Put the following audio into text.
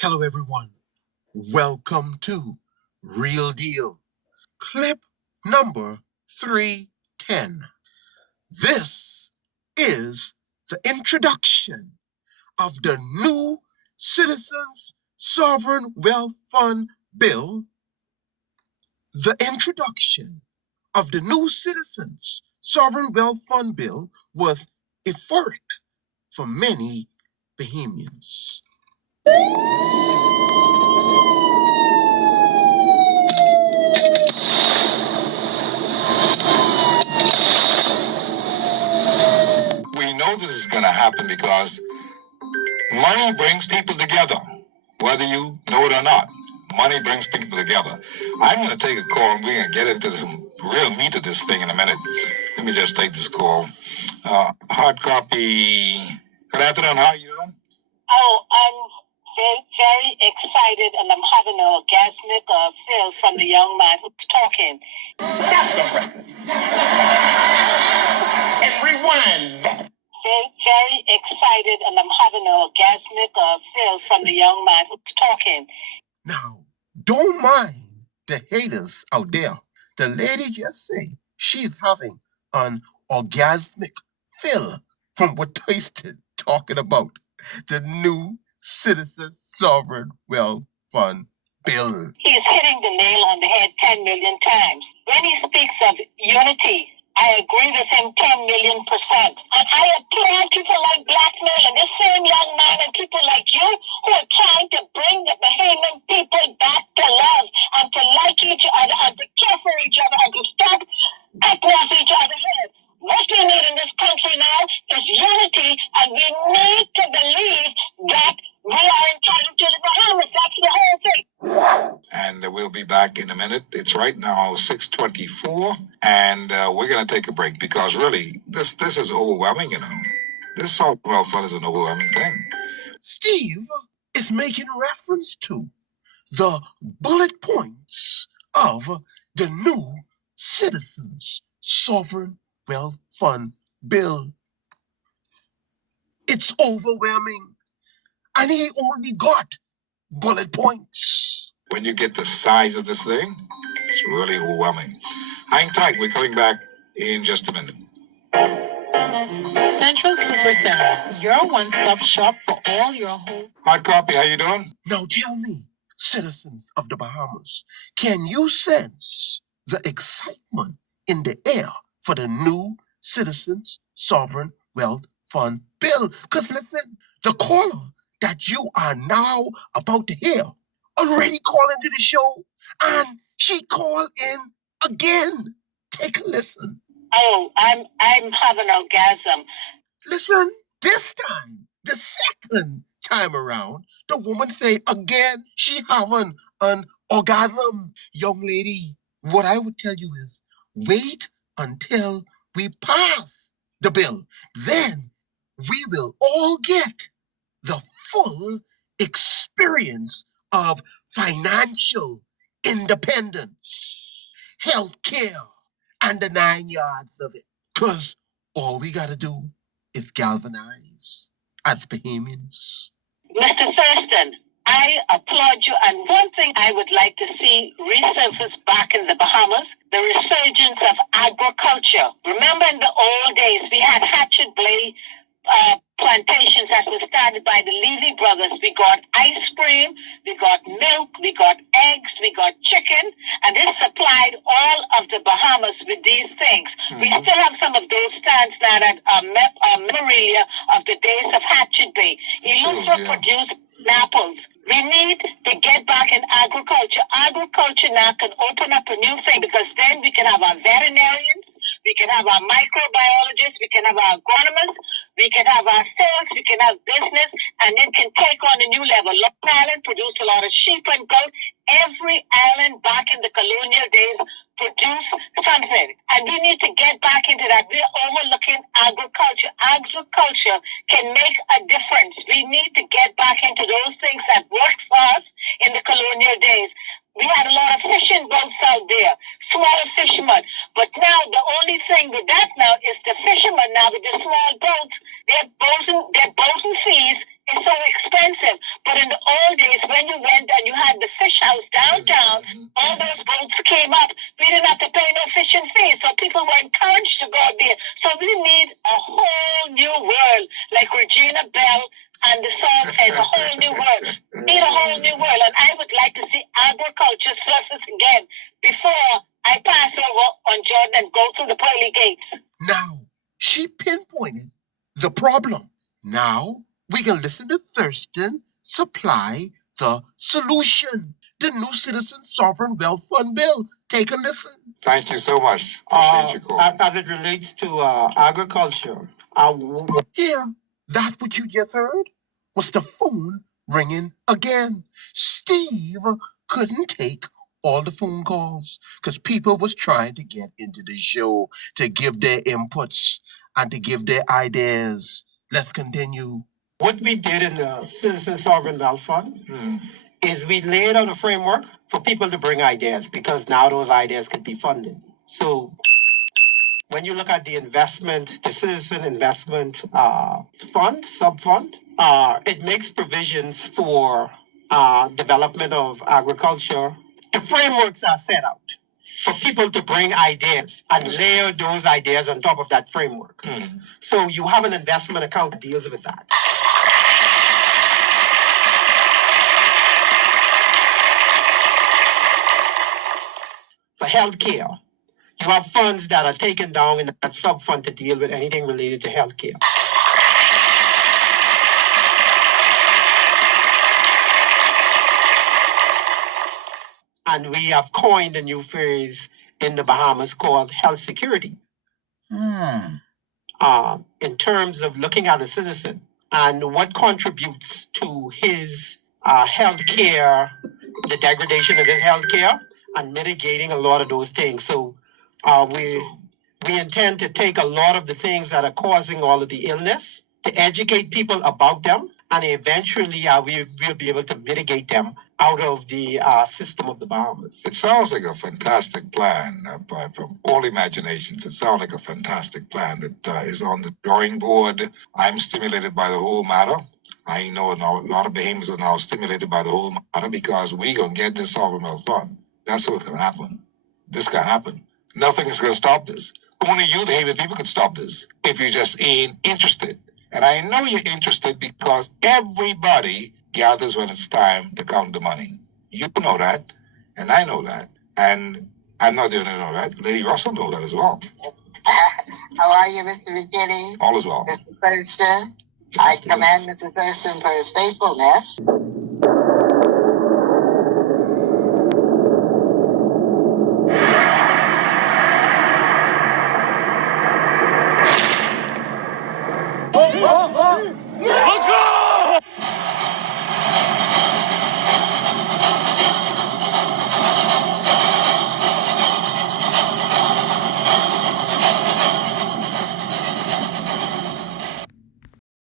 Hello, everyone. Welcome to Real Deal. Clip number 310. This is the introduction of the new Citizens Sovereign Wealth Fund Bill. The introduction of the new Citizens Sovereign Wealth Fund Bill was euphoric for many Bahamians. We know this is going to happen because money brings people together, whether you know it or not. Money brings people together. I'm going to take a call, and we're going to get into some real meat of this thing in a minute. Let me just take this call. Hard copy. Good afternoon. How are you doing? Oh, I'm very excited, and I'm having an orgasmic feel from the young man who's talking. Stop the record. And rewind that. Very excited, and I'm having an orgasmic feel from the young man who's talking. Now, don't mind the haters out there. The lady just said she's having an orgasmic feel from what Thurston talking about. The new Citizen Sovereign Wealth Fund Bill. He's hitting the nail on the head 10 million times. When he speaks of unity, I agree with him 10 million percent. And I applaud people like Blackmail and this same young man and people like you who are trying to bring the Bahamian people back to love and to like each other and to care for each other and to stop cutting off each other's heads. What we need in this country now is unity, and we need to believe that we are entitled to the Bahamas. That's the whole thing. And we'll be back in a minute. It's right now 6:24, and we're going to take a break because really, this is overwhelming, you know. This Sovereign Wealth Fund is an overwhelming thing. Steve is making reference to the bullet points of the new Citizens Sovereign Wealth Fund Bill. It's overwhelming, and he only got bullet points. When you get the size of this thing, it's really overwhelming. Hang tight. We're coming back in just a minute. Central Super Center, your one-stop shop for all your home. Hard copy, how you doing? Now tell me, citizens of the Bahamas, can you sense the excitement in the air for the new Citizens Sovereign Wealth Fund Bill? Because listen, the caller that you are now about to hear already called into the show, and she called in again. Take a listen. Oh, I'm having an orgasm. Listen, this time, the second time around, the woman say again she having an orgasm. Young lady, what I would tell you is wait until we pass the bill. Then we will all get the full experience of financial independence, health care, and the 9 yards of it. Because all we got to do is galvanize as Bahamians. Mr. Thurston, I applaud you. And one thing I would like to see resurface back in the Bahamas, the resurgence of agriculture. Remember in the old days, we had hatchet blade plantations that were started by the Levy brothers. We got ice cream, we got milk, we got eggs, we got chicken, and this supplied all of the Bahamas with these things. We still have some of those stands now that are memorabilia of the days of Hatchet Bay. Eleuthera produced apples. We need to get back in agriculture. Agriculture now can open up a new thing because then we can have our veterinarians, we can have our microbiologists, we can have our agronomists, we can have our sales, we can have business, and it can take on a new level. Long Island produced a lot of sheep and goat. Every island back in the colonial days produced something. And we need to get back into that. We're overlooking agriculture. Agriculture can make a difference. We need to get back into those things that worked for us in the colonial days. We had a lot of fishing boats out there, small fishermen. But now the only thing with that now is the fishermen now with the small boats, their boating fees is so expensive. But in the old days, when you went and you had the fish house downtown, all those boats came up. We didn't have to pay no fishing fee, so people were encouraged to go there. So we need a whole new world, like Regina Bell and the song says, a whole new world. We need a whole new world, and I would like to see agriculture surface again before I pass over on Jordan and go through the pearly gates. Now, she pinpointed the problem. Now, we can listen to Thurston supply the solution. The new Citizen Sovereign Wealth Fund Bill. Take a listen. Thank you so much. Appreciate your call. As it relates to agriculture, Here, that what you just heard was the phone ringing again. Steve couldn't take all the phone calls because people was trying to get into the show to give their inputs and to give their ideas. Let's continue. what we did in the Citizen Sovereign Wealth Fund is we laid out a framework for people to bring ideas because now those ideas could be funded. So when you look at the investment, the Citizen Investment Fund, sub-fund, it makes provisions for development of agriculture. The frameworks are set out for people to bring ideas and layer those ideas on top of that framework. So you have an investment account that deals with that. For healthcare, you have funds that are taken down in that sub-fund to deal with anything related to healthcare. And we have coined a new phrase in the Bahamas called health security. In terms of looking at a citizen and what contributes to his health care, the degradation of his health care, and mitigating a lot of those things. So we intend to take a lot of the things that are causing all of the illness, to educate people about them, and eventually we'll be able to mitigate them out of the system of the Bahamas. It sounds like a fantastic plan from all imaginations. It sounds like a fantastic plan that is on the drawing board. I'm stimulated by the whole matter. I know a lot of Bahamians are now stimulated by the whole matter because we're going to get this sovereign wealth fund. That's what's going to happen. This can happen. Nothing is going to stop this. Only you, the Haven people, can stop this if you just ain't interested. And I know you're interested because everybody gathers when it's time to count the money. You know that, and I know that. And I'm not the only one who know that. Lady Russell knows that as well. How are you, Mr. McKinney? All is well. Mr. Thurston. I commend Mr. Thurston for his faithfulness.